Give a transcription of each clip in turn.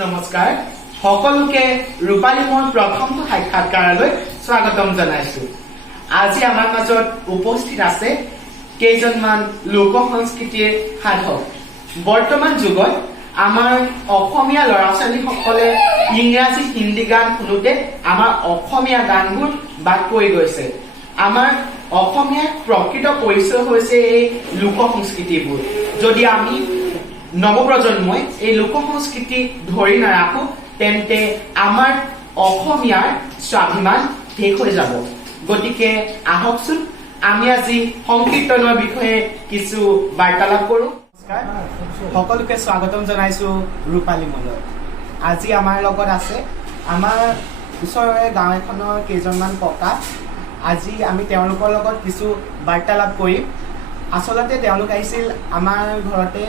নমস্কাৰ সকলোকে ৰূপালী মোৰ প্ৰথমটো সাক্ষাৎকাৰলৈ স্বাগতম জনাইছো। আজি আমাৰ মাজত উপস্থিত আছে কেইজনমান লোক সংস্কৃতিৰ সাধক। বৰ্তমান যুগত আমাৰ অসমীয়া ল'ৰা ছোৱালীসকলে ইংৰাজী হিন্দী গান শুনোতে আমাৰ অসমীয়া গানবোৰ বাদ পৰি গৈছে। আমাৰ অসমীয়াৰ প্ৰকৃত পৰিচয় হৈছে এই লোক সংস্কৃতিবোৰ। যদি আমি নৱপ্ৰজন্মই এই লোক সংস্কৃতি ধৰি নাৰাখো তেন্তে আমাৰ অসমীয়াৰ স্বাভিমান শেষ হৈ যাব। গতিকে আহকচোন আমি আজি সংকীৰ্তনৰ বিষয়ে কিছু বাৰ্তালাপ কৰো। সকলোকে স্বাগতম জনাইছো ৰূপালী মলত। আজি আমাৰ লগত আছে আমাৰ ওচৰৰে গাঁও এখনৰ কেইজনমান ককা। আজি আমি তেওঁলোকৰ লগত কিছু বাৰ্তালাপ কৰিম। আচলতে তেওঁলোক আহিছিল আমাৰ ঘৰতে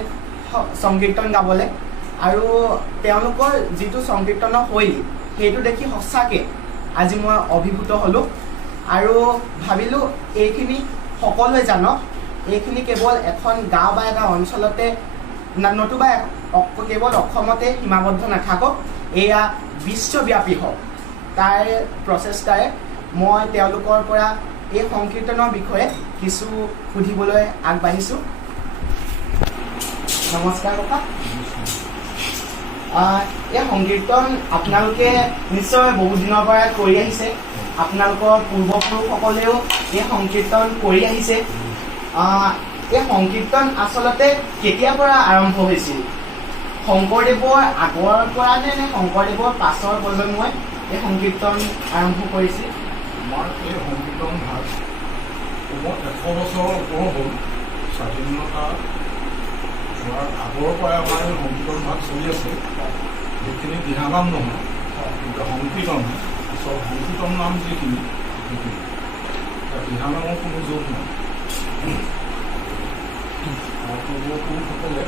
সংকীৰ্তন গাবলৈ, আৰু তেওঁলোকৰ যিটো সংকীৰ্তনৰ শৈলী সেইটো দেখি সঁচাকৈ আজি মই অভিভূত হ'লোঁ আৰু ভাবিলোঁ এইখিনি সকলোৱে জানক। এইখিনি কেৱল এখন গাঁও বা এটা অঞ্চলতে নতুবা কেৱল অসমতে সীমাবদ্ধ নাথাকক, এয়া বিশ্বব্যাপী হওক। তাৰ প্ৰচেষ্টাৰে মই তেওঁলোকৰ পৰা এই সংকীৰ্তনৰ বিষয়ে কিছু সুধিবলৈ আগবাঢ়িছোঁ। নমস্কাৰ ককা। এই সংকীৰ্তন আপোনালোকে নিশ্চয় বহু দিনৰ পৰা কৰি আহিছে। আপোনালোকৰ পূৰ্বপুৰুষসকলেও এই সংকীৰ্তন কৰি আহিছে। এই সংকীৰ্তন আচলতে কেতিয়াৰ পৰা আৰম্ভ হৈছিল? শংকৰদেৱৰ আগৰ পৰা নে শংকৰদেৱৰ পাছৰ প্ৰজন্মই এই সংকীৰ্তন আৰম্ভ কৰিছিল? আমাৰ এই সংকীৰ্তন ভাগ 100 বছৰৰ ওপৰ হ'ল। স্বাধীনতা হোৱাৰ আগৰ পৰাই আমাৰ এই সংকীৰ্তন ভাগ চলি আছে। সেইখিনি দিহানাম নহয়, কিন্তু সংকীৰ্তন আচল সংকীৰ্তন নাম যিখিনি সেইখিনি দিহানামৰ কোনো যোগ নাই। পূৰ্বপুৰুষসকলে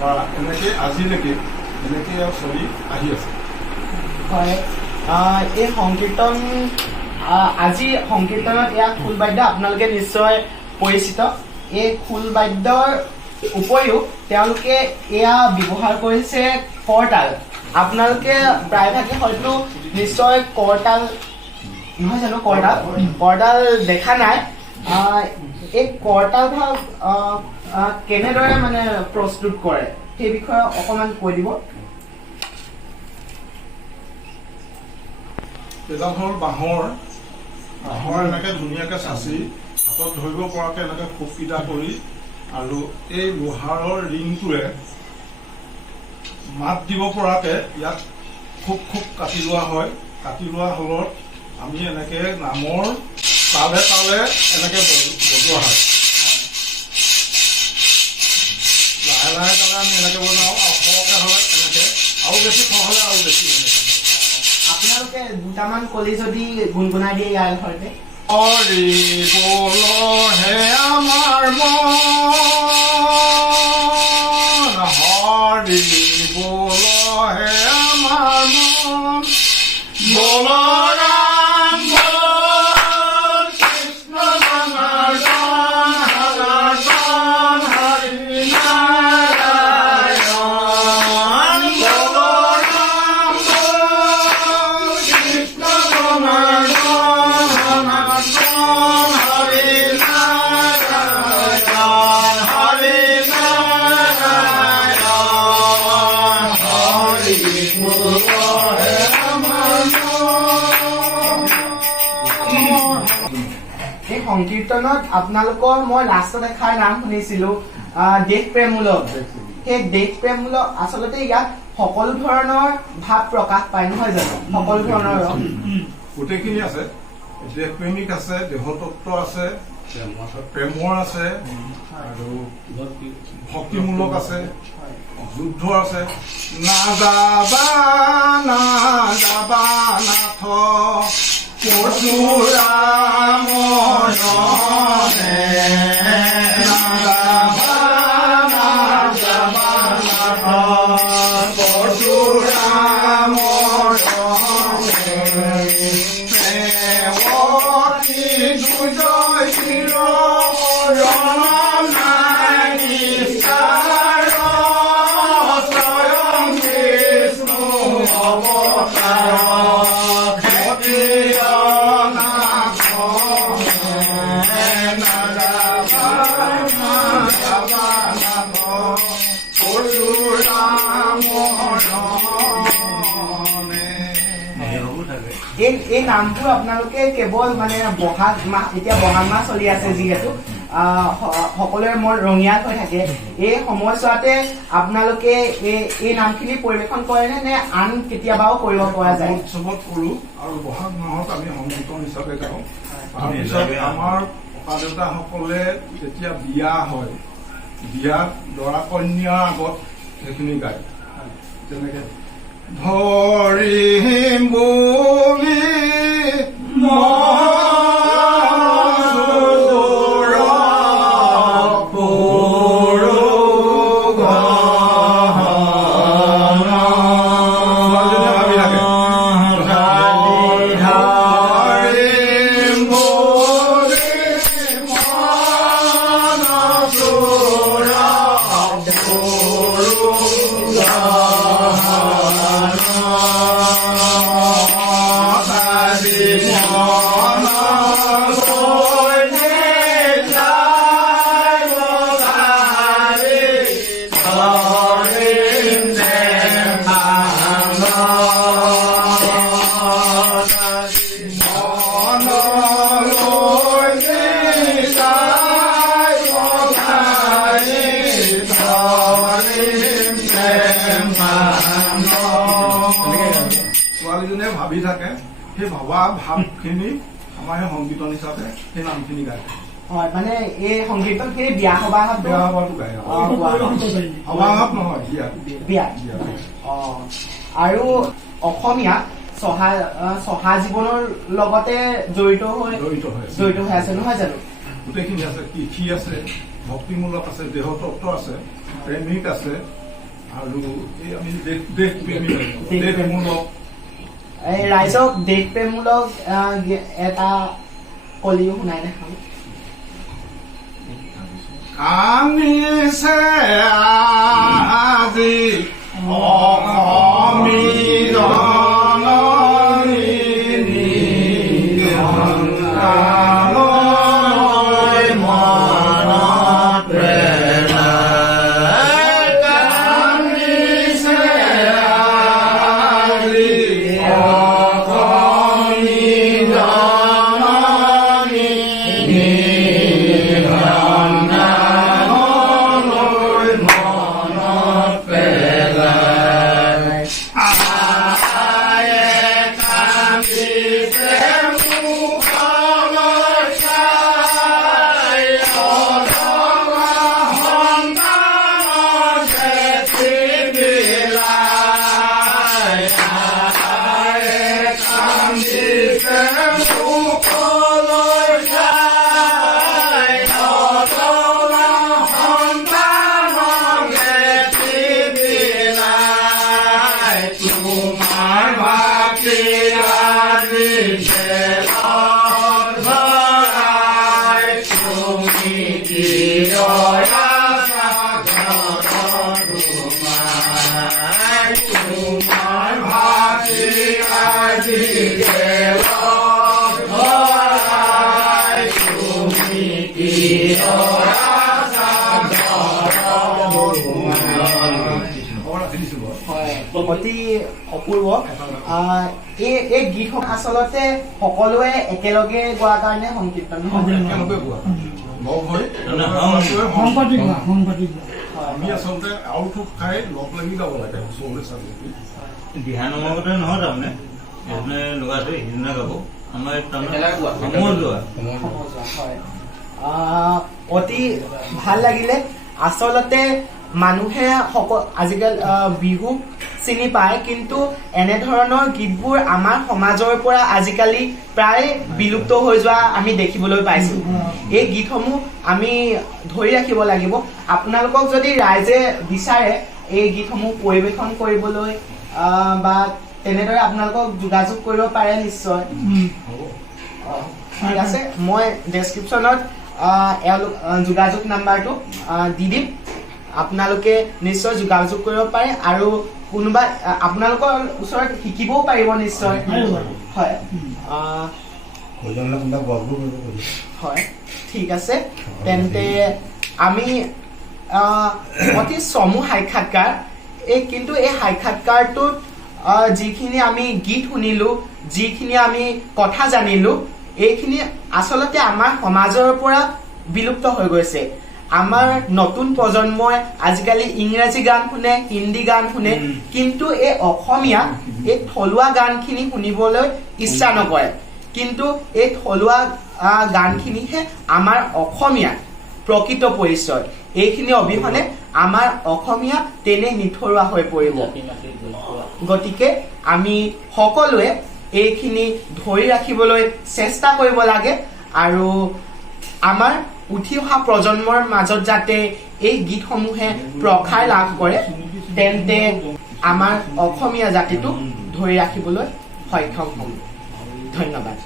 বা এনেকৈ আজিলৈকে এনেকৈ চলি আহি আছে। হয়, এই সংকীৰ্তন আজি সংকীৰ্তনত এয়া খোল বাদ্য আপোনালোকে নিশ্চয় পৰিচিত। এই খোল বাদ্যৰ উপৰিও তেওঁলোকে এয়া ব্যৱহাৰ কৰিছে কৰতাল। আপোনালোকে প্ৰায়ভাগে হয়তো নিশ্চয় কৰতাল নহয় জানো, কৰতাল দেখা নাই। এই কৰতাল ভাগ কেনেদৰে মানে প্ৰস্তুত কৰে সেই বিষয়ে অকণমান কৈ দিব। এডাল হ'ল বাঁহৰ এনেকৈ ধুনীয়াকৈ চাচি হাতত ধৰিব পৰাকৈ এনেকৈ খুবকেইটা কৰি, আৰু এই লোহাৰৰ ৰিংটোৰে মাত দিব পৰাকৈ ইয়াত খুব কাটি লোৱা হয়। কাটি লোৱা হ'লত আমি এনেকৈ নামৰ তালে তালে এনেকৈ বজোৱা হয়। লাহে লাহে তালে আমি এনেকৈ বনাওঁ, আৰু সৰহকৈ হ'লে এনেকৈ, আৰু বেছি সৰহ হ'লে আৰু বেছি এনেকৈ। আপোনালোকে দুটামান কলি যদি গুণগুণাই দিয়ে ইয়াৰ সৈতে। হৰি বল হে আমাৰ মন, হৰি বল হে আমাৰ মন, বল ৰাম বল কৃষ্ণ জনাৰ্দন জনাৰ্দন হৰি নাৰায়ণ, বল ৰাম বল কৃষ্ণ জনাৰ্দন হৰি নাৰায়ণ হৰি নাৰায়ণ হৰি বল হে আমাৰ এই সংকীৰ্তনত আপোনালোকৰ মই লাষ্টত এষাৰ নাম শুনিছিলো, দেশ প্ৰেমমূলক। সেই দেশ প্ৰেমমূলক আচলতে ইয়াত সকলো ধৰণৰ ভাৱ প্ৰকাশ পায় নহয় জানো? সকলো ধৰণৰ গোটেইখিনি আছে। দেশপ্ৰেমিক আছে, দেহতত্ব আছে, প্ৰেমৰ আছে, আৰু ভক্তিমূলক আছে, যুদ্ধ আছে। নাযাবা নাযাবা নাথ পৰশুৰামনে, নাযাবা নাযাবা নাথ পৰশুৰামনে, প্ৰেমতি দুজয় চিৰ ৰণাই নিষ্ঠাৰ স্বয়ং এই নামবোৰ আপোনালোকে কেৱল মানে বহাগ মাহ, এতিয়া বহাগ মাহ চলি আছে যিহেতু সকলোৰে মন ৰঙিয়াল হৈ থাকে, এই সময়ছোৱাতে আপোনালোকে এই নামখিনি পৰিৱেশন কৰে নে আন কেতিয়াবাও কৰিব পৰা যায়? উৎসৱত কৰোঁ আৰু বহাগ মাহত আমি সংগীতন হিচাপে গাওঁ। তাৰপিছত আমাৰ ককা দেউতাসকলে যেতিয়া বিয়া হয়, বিয়াত দৰা কন্যাৰ আগত সেইখিনি গায়। তেনেকে ধৰিম বুলি ছোৱালীজনীয়ে ভাবি থাকে, সেই ভবা ভাৱখিনি আমাৰ সংগীতন হিচাপে সেই নামখিনি গায়। হয়, মানে এই সংগীতনখিনি বিয়া সবাহত সবাহতো গায়। সবাহত নহয়, বিয়া। আৰু অসমীয়া চহা জীৱনৰ লগতে জড়িত হৈ আছে নহয় জানো? গোটেইখিনি আছে, কৃষি আছে, ভক্তিমূলক আছে, দেহতত্ব আছে, প্ৰেমিক আছে, আৰু এই আমি দেশপ্ৰেমূলক ৰাইজক দেশপ্ৰেমমূলক এটা কলিও শুনাই দেখাম। কান্দিছে আজি অসমী অতি অপূৰ্ব। এই গীতসমূহ আচলতে সকলোৱে একেলগে গোৱাৰ কাৰণে সংকীৰ্তন আমি আচলতে আউটুক খাই লগ লাগি যাব লাগে। দিহা নমতে নহয়, তাৰমানে এজনে লগাইছে সিজনে গাব, আমাৰ অতি ভাল লাগিলে। আচলতে মানুহে আজিকালি বিহু চিনি পায়, কিন্তু এনেধৰণৰ গীতবোৰ আমাৰ সমাজৰ পৰা আজিকালি প্ৰায় বিলুপ্ত হৈ যোৱা আমি দেখিবলৈ পাইছো। এই গীতসমূহ আমি ধৰি ৰাখিব লাগিব। আপোনালোকক যদি ৰাইজে বিচাৰে এই গীতসমূহ পৰিৱেশন কৰিবলৈ বা তেনেদৰে আপোনালোকক যোগাযোগ কৰিব পাৰে নিশ্চয়। ঠিক আছে, মই ডেছক্ৰিপশ্যনত যোগাযোগ নাম্বাৰটো দি দিম, আপোনালোকে নিশ্চয় যোগাযোগ কৰিব পাৰে। আৰু কোনোবা আপোনালোকৰ ওচৰত শিকিবও পাৰিব নিশ্চয় হয় হয় ঠিক আছে তেন্তে আমি অতি চমু সাক্ষাৎকাৰ কিন্তু এই সাক্ষাৎকাৰটোত যিখিনি আমি গীত শুনিলো যিখিনি আমি কথা জানিলো এইখিনি আচলতে আমাৰ সমাজৰ পৰা বিলুপ্ত হৈ গৈছে আমাৰ নতুন প্ৰজন্মই আজিকালি ইংৰাজী গান শুনে হিন্দী গান শুনে কিন্তু এই অসমীয়া এই থলুৱা গানখিনি শুনিবলৈ ইচ্ছা নকৰে কিন্তু এই থলুৱা গানখিনিহে আমাৰ অসমীয়া প্ৰকৃত পৰিচয় এইখিনি অবিহনে আমাৰ অসমীয়া তেনে নিথৰুৱা হৈ পৰিব গতিকে আমি সকলোৱে এইখিনি ধৰি ৰাখিবলৈ চেষ্টা কৰিব লাগে আৰু আমাৰ উঠি অহা প্ৰজন্মৰ মাজত যাতে এই গীতসমূহে প্ৰসাৰ লাভ কৰে তেন্তে আমাৰ অসমীয়া জাতিটোক ধৰি ৰাখিবলৈ সক্ষম হ'ম ধন্যবাদ